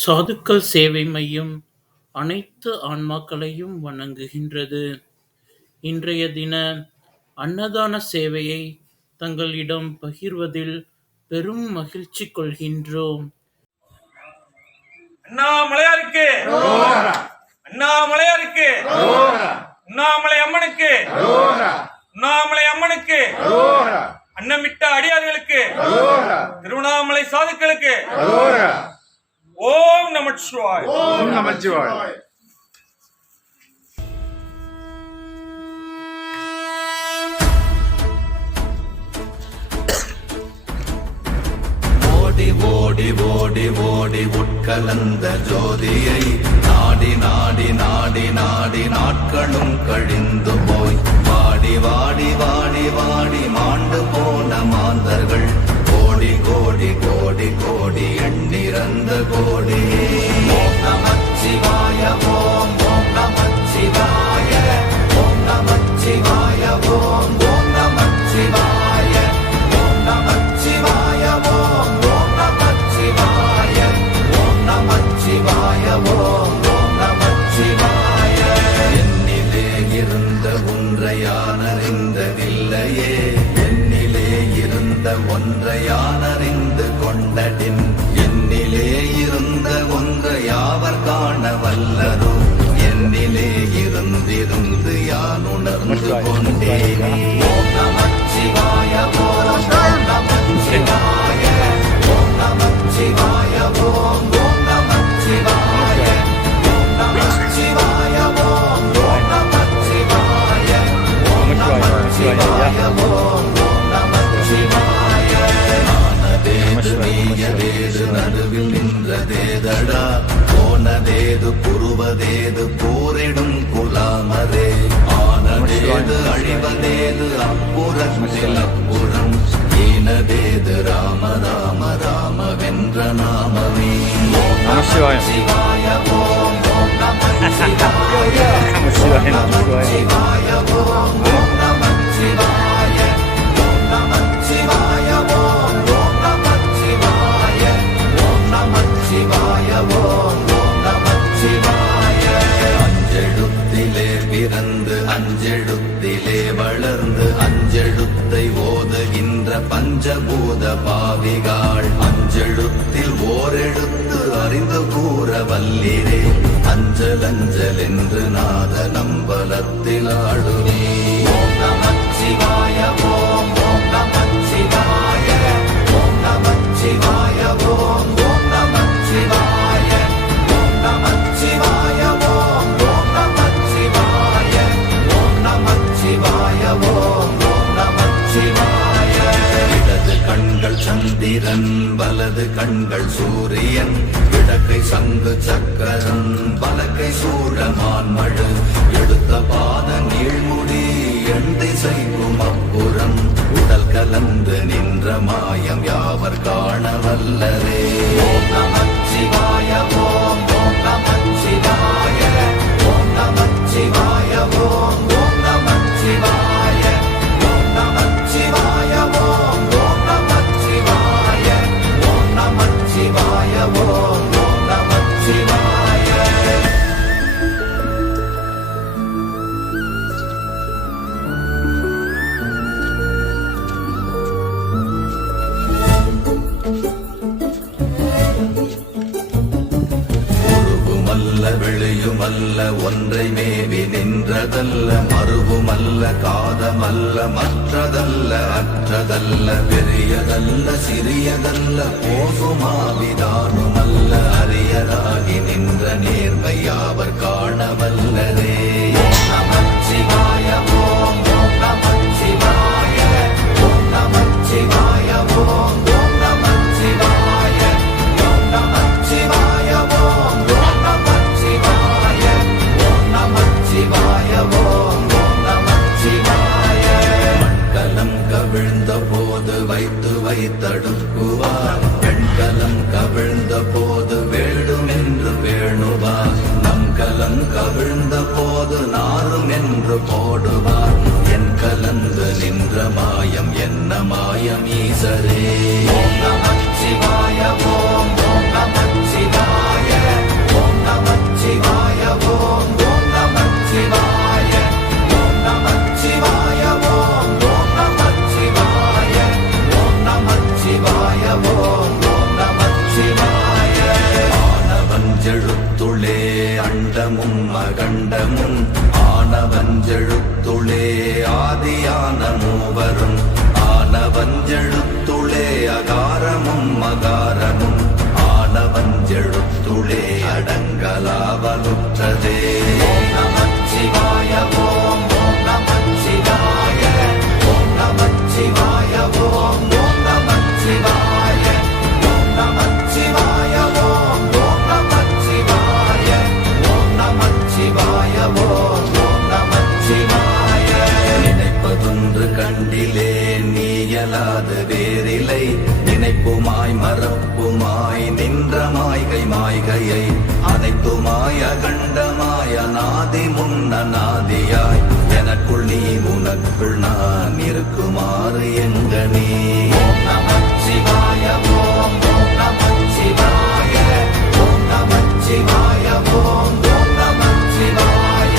சாதுக்கள் சேவை மையம் அனைத்து ஆன்மாக்களையும் வணங்குகின்றது. இன்றைய தின அன்னதான சேவையை தங்களிடம் பகிர்வதில் பெரும் மகிழ்ச்சி கொள்கின்றோம். அண்ணாமலையாருக்கு, அண்ணாமலையாருக்கு, அண்ணாமலை அம்மனுக்கு, அண்ணாமலை அம்மனுக்கு, அன்னமிட்ட அடியார்களுக்கு, திருவண்ணாமலை சாதுக்களுக்கு ஓம் நமச்சிவாய். ஓம் நமச்சிவாய். ஓடி ஓடி ஓடி ஓடி உட்கலந்த ஜோதியை நாடி நாடி நாடி நாடி நாட்களும் கழிந்து போய் வாடி வாடி வாடி வாடி மாண்டு போன மாந்தர்கள் கோடி கோடி கோடி கோடி எண்ணிறந்த கோடி. ஓம் நமச்சிவாய ஓம் ஓம் நமச்சிவாய ஓம் நமச்சிவாய ஓம் ஓம் நமச்சிவாய ஓம் நமச்சிவாய ஓம் ஓம் நமச்சிவாய ஓம் நமச்சிவாய ஓம் ஓம் நமச்சிவாய. என்னிலே இருந்த ஒன்றை யானறிந்ததில்லையே, என்னிலே இருந்த ஒன்றை யானறிந்து கொண்டடின், என்னிலே இருந்த ஒன்றை யாவர் காண வல்லரோ, என்னிலே இருந்திருந்து யான் உணர்ந்து கொண்டேனே. ஓம் நமச்சிவாய ஓம் ஓம் நமச்சிவாய ஓம் நமச்சிவாய ஓம் ஓம் நமச்சிவாய ஓம் நமச்சிவாய ஓம் ஓம் நமச்சிவாய ஓம் நமச்சிவாய ஓம் ஓம் நமச்சிவாய. ஆனதேது நீயதேது நடுவில் நின்றதேதடா, போனதேது புருவதேது போரிடும் குலாமரே, ஆனதேது அழிவதேது அப்புறத்தில் அப்புறம், ஈனதேது ராம ராம ராம வென்ற நாமமே. ஓம் நமச்சிவாய ஓம் ஓம் நமச்சிவாய ஓம் நமச்சிவாய ஓம் ஓம் நமச்சிவாய ஓம் நமச்சிவாய ஓம் ஓம் நமச்சிவாய ஓம் நமச்சிவாய ஓம் ஓம் நமச்சிவாய. அஞ்செழுத்திலே பிறந்து அஞ்செழுத்திலே வளர்ந்து அஞ்செழுத்தை ஓதுகின்ற பஞ்சபூத பாவிகாள், அஞ்செழுத்தில் ஓரெழுத்து அறிந்து கூற வல்லிரே, அஞ்சல் அஞ்சல் என்று நாத நம்பலத்தில் ஆடுவே. ஓம் நமச்சிவாய ஓம் ஓம் நமச்சிவாய ஓம் நமச்சிவாய ஓம் ஓம் நமச்சிவாய ஓம் நமச்சிவாய ஓம் ஓம் நமச்சிவாய ஓம் நமச்சிவாய ஓம் ஓம் நமச்சிவாய. இடது கண்கள் சந்திரன் வலது கண்கள் சூரியன், இடக்கை சங்கு சக்கரம் வலக்கை சூழமான்மழு, எடுத்த பாத நீழ்முடி எண் திசைக்கும் அப்புறம், உடல் கலந்து நின்ற மாயம் யாவர் காண வல்லரே. ஓம் நமச்சிவாய ஓம் ஓம் நமச்சிவாய ஓம் நமச்சிவாய ஓம் ஓம் நமச்சிவாய ஓம் நமச்சிவாய ஓம் ஓம் நமச்சிவாய ஓம் நமச்சிவாய ஓம் ஓம் நமச்சிவாய. உருவுமல்ல வெளியுமல்ல ஒன்றை மேவி நின்றதல்ல, மறுவுமல்ல காதமல்ல மற்றதல்ல அற்றதல்ல, பெரியதல்ல சிறியதல்ல போகுமாவிதானுமல்ல, அரியராகி நின்ற நேர்மை யாவர் காண வல்லரே. ஓம் நமச்சிவாய ஓம் ஓம் நமச்சிவாய ஓம் நமச்சிவாய ஓம் ஓம் நமச்சிவாய ஓம் நமச்சிவாய ஓம் ஓம் நமச்சிவாய ஓம் நமச்சிவாய ஓம் ஓம் நமச்சிவாய. மண்கலம் கவிழ்ந்த போது வைத்து வைத்தடுக்குவார், பெண்கலம் கவிழ்ந்த போது வேண்டுமென்று வேணுவார், நம் கலம் கவிழ்ந்த போது நாரும் என்று போடுவார், என் கலந்து நின்ற மாயம் என்ன மாயம் ஈசரே. ஓம் நமச்சிவாய ஓம் ஓம் நமச்சிவாய ஆனவஞ்செழுத்துளே அண்டமும் அகண்டமும் ஆனவஞ்செழுத்துளே ஆதியான மூவரும் ஆனவஞ்செழுத்துளே அகாரமும் மகாரமும் ஆனவஞ்செழுத்துளே அடங்கலாவலுற்றதே. ஓம் நமச்சிவாய ஓம் ஓம் நமச்சிவாய ஓம் நமச்சிவாய ஓம் ஓம் நமச்சிவாய ஓம் நமச்சிவாய ஓம் ஓம் நமச்சிவாய ஓம் நமச்சிவாய ஓம் ஓம் நமச்சிவாய. நினைப்பதொன்று கண்டிலே நீயலாது வேறில்லை நினைப்புமாய் மறப்புமாய் நின்ற மாய்கை மாய்கையை அனைத்துமாய் அகண்டமாய் அநாதி முன்னநாதியாய் எனக்குள் நீ உனக்குள் நான் இருக்குமாறு எங்கனே. ஓம் நமச்சிவாய ஓம் ஓம் நமச்சிவாய ஓம் நமச்சிவாய ஓம் ஓம் நமச்சிவாய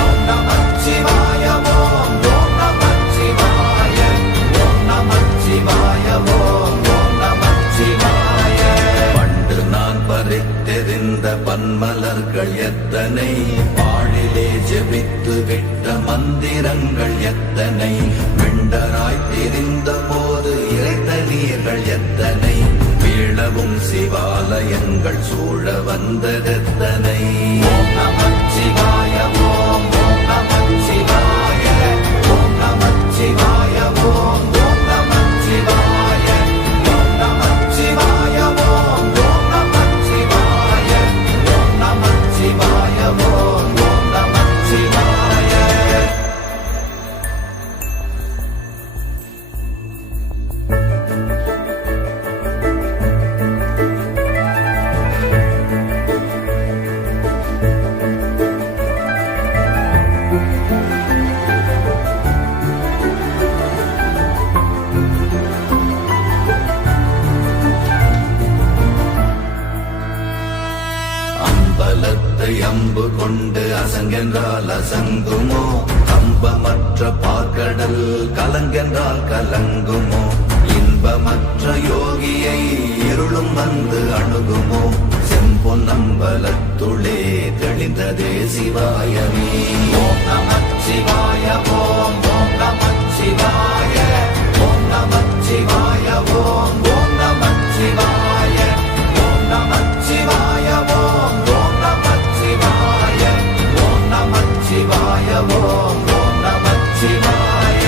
ஓம் நமச்சிவாய ஓம் ஓம் நமச்சிவாய ஓம் நமச்சிவாய ஓம் ஓம் நமச்சிவாய. பண்டு நான் பறித்தெறிந்த பன்மலர்கள் எத்தனை பாழிலே ஜெபித்து விட்ட மந்திரங்கள் எத்தனை வெண்டராய் திரிந்த போது இறைத்த நீர்கள் எத்தனை வீழவும் சிவாலயங்கள் சூழ வந்ததெத்தனை. ஓம் நமச்சிவாய ஓம் ஓம் நமச்சிவாய ஓம் நமச்சிவாய ஓம் ஓம் நமச்சிவாய ஓம் நமச்சிவாய ஓம் ஓம் நமச்சிவாய ஓம் நமச்சிவாய ஓம் ஓம் நமச்சிவாய. அம்பலத்தை அம்பு கொண்டு அசங்கென்றால் அசங்குமோ கம்பமற்ற பார்க்கடல் கலங்கென்றால் கலங்குமோ இன்பமற்ற யோகியை இருளும் வந்து அணுகுமோ செம்பொன்னம்பலத்துளே தெளிந்ததே சிவாயமே. ஓம் நமச்சிவாய ஓம் ஓம் நமச்சிவாய ஓம் நமச்சிவாய ஓம் ஓம் நமச்சிவாய ஓம் நமச்சிவாய ஓம் ஓம் நமச்சிவாய ஓம் நமச்சிவாய ஓம் ஓம் நமச்சிவாய.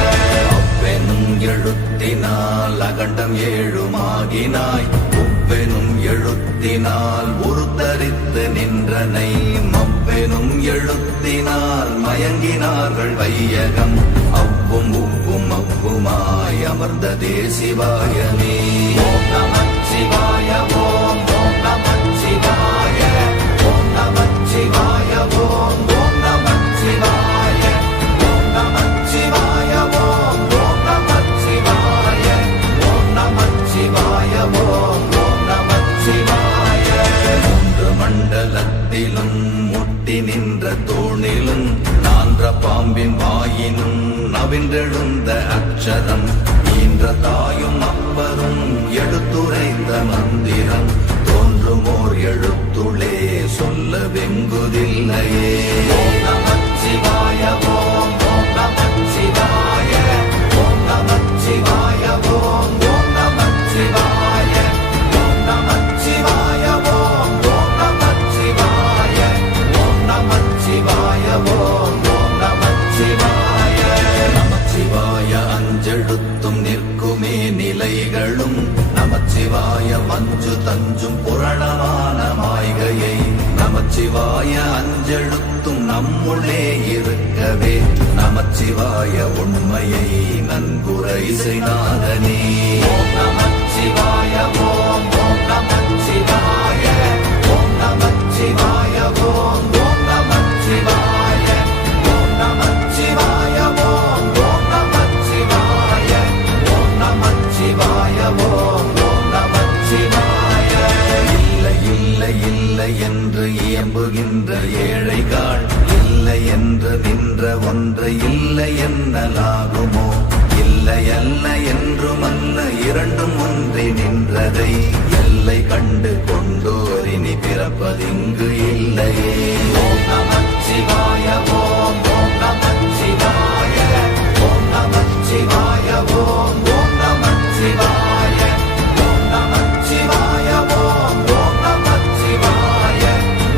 அவ்வெனும் எழுத்தினால் அகண்டம் ஏழுமாகினாய் உவ்வெனும் எழுத்தினால் உருத்தரித்து நின்றனை மவ்வெனும் எழுத்தினால் மயங்கினார்கள் வையகம் அவ்வும் உவ்வும் அவ்வுமாய் அமர்ந்ததே சிவாயமே. ஓம் நமச்சிவாய ஓம் ஓம் நமச்சிவாய ஓம் நமச்சிவாய ஓம் ஓம் நமச்சிவாய ஓம் நமச்சிவாய ஓம் ஓம் நமச்சிவாய ஓம் நமச்சிவாய ஓம் ஓம் நமச்சிவாய. மூன்று மண்டலத்திலும் முட்டி நின்ற தூணிலும் நான்ற பாம்பின் வாயினும் நவின்றெழுந்த அக்ஷரம் ஈன்ற தாயும் அப்பரும் எடுத்துரைந்த மந்திரம் தோன்றுமோர் எழுத்துளே சொல்ல வெங்குதில்லையே. ஓம் நமச்சிவாய ஓம் ஓம் நமச்சிவாய ஓம் நமச்சிவாய ஓம் ஓம் நமச்சிவாய ஓம் நமச்சிவாய ஓம் ஓம் நமச்சிவாய ஓம் நமச்சிவாய ஓம் ஓம் நமச்சிவாய. நமச்சிவாய அஞ்செழுத்தும் நிற்குமே நிலைகளும் நமச்சிவாய மஞ்சு தஞ்சும் புரணமான மாய்கையை நமச்சிவாய அஞ்செழுத்தும் நம்முள்ளே இருக்கவே நமச்சிவாய உண்மையை நன்குரை செய்தாதனே. ஓம் நமச்சிவாய ஓம் ஓம் நமச்சிவாய ஓம் நமச்சிவாய ஓம் ஓம் நமச்சிவாய ஓம் நமச்சிவாய ஓம் ஓம் நமச்சிவாய ஓம் நமச்சிவாய ஓம் ஓம் நமச்சிவாய. இல்லை இல்லை இல்லை என்று இயம்புகின்ற ஏழைகள் இல்லை என்று நின்ற ஒன்று இல்லை என்னலாகுமோ இல்லை அல்ல என்றும் அல்ல இரண்டும் ஒன்றி நின்றதை எல்லை கண்டு கொண்டோரினி பிறப்பதிங்கு இல்லையே. ஓம் நமச்சிவாய ஓம் ஓம் நமச்சிவாய ஓம் நமச்சிவாய ஓம் ஓம் நமச்சிவாய ஓம் நமச்சிவாய ஓம் ஓம் நமச்சிவாய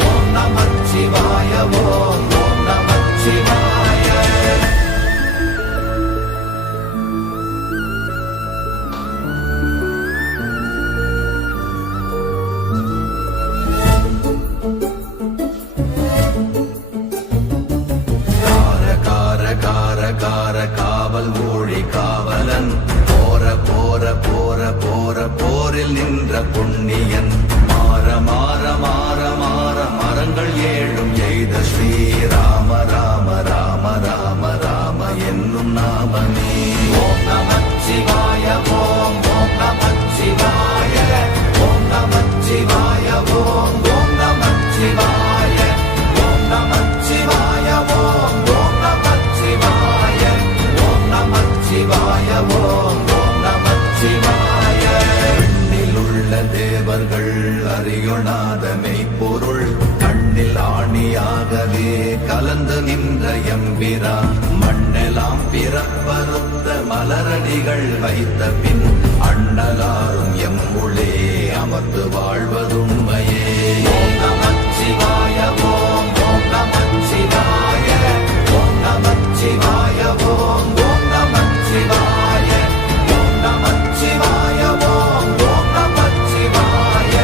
ஓம் நமச்சிவாய ஓம் ஓம் நமச்சிவாய. கார கார கார காவல் ஊழி காவலன் போர போர போர போர போரில் நின்ற புண்ணியன் மாற மாற மாற மாற மரங்கள் ஏழும் எய்த ஸ்ரீராம ராம ராம ராம ராம என்னும் நாமமே. ஓம் நமச்சிவாய ஓம் ஓம் நமச்சிவாய ஓம் நமச்சிவாய ஓம் ஓம் நமச்சிவாய ஓம் நமச்சிவாய ஓம் ஓம் நமச்சிவாய ஓம் நமச்சிவாய ஓம் ஓம் நமச்சிவாய. எண்ணில் உள்ள தேவர்கள் அறியொணாத மெய்ப்பொருள் கண்ணில் ஆணியாகவே கலந்து நின்ற எம்பிரா மண்ணெல்லாம் பிறப்பறுத்த மலரடிகள் வைத்த பின் அண்ணலாரும் எம்முளே அமர்ந்து வாழ்வதுண்மையே. ஓம் நமச்சிவாய ஓம் ஓம் நமச்சிவாய ஓம் நமச்சிவாய ஓம் ஓம் நமச்சிவாய ஓம் நமச்சிவாய ஓம் ஓம் நமச்சிவாய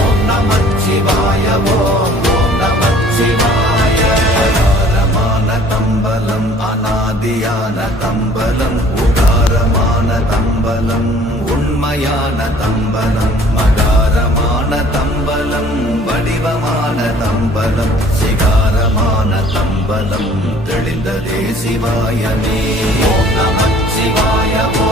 ஓம் நமச்சிவாய ஓம் ஓம் நமச்சிவாய. அகாரமான தம்பலம் அநாதியான தம்பலம் உகாரமான தம்பலம் உண்மையான தம்பலம் மகாரமான தம்பலம் வடிவமான தம்பலம் சிகாரமான தம்பலம் தெளிந்ததே சிவாயமே. ஓம் நமச்சிவாய ஓம்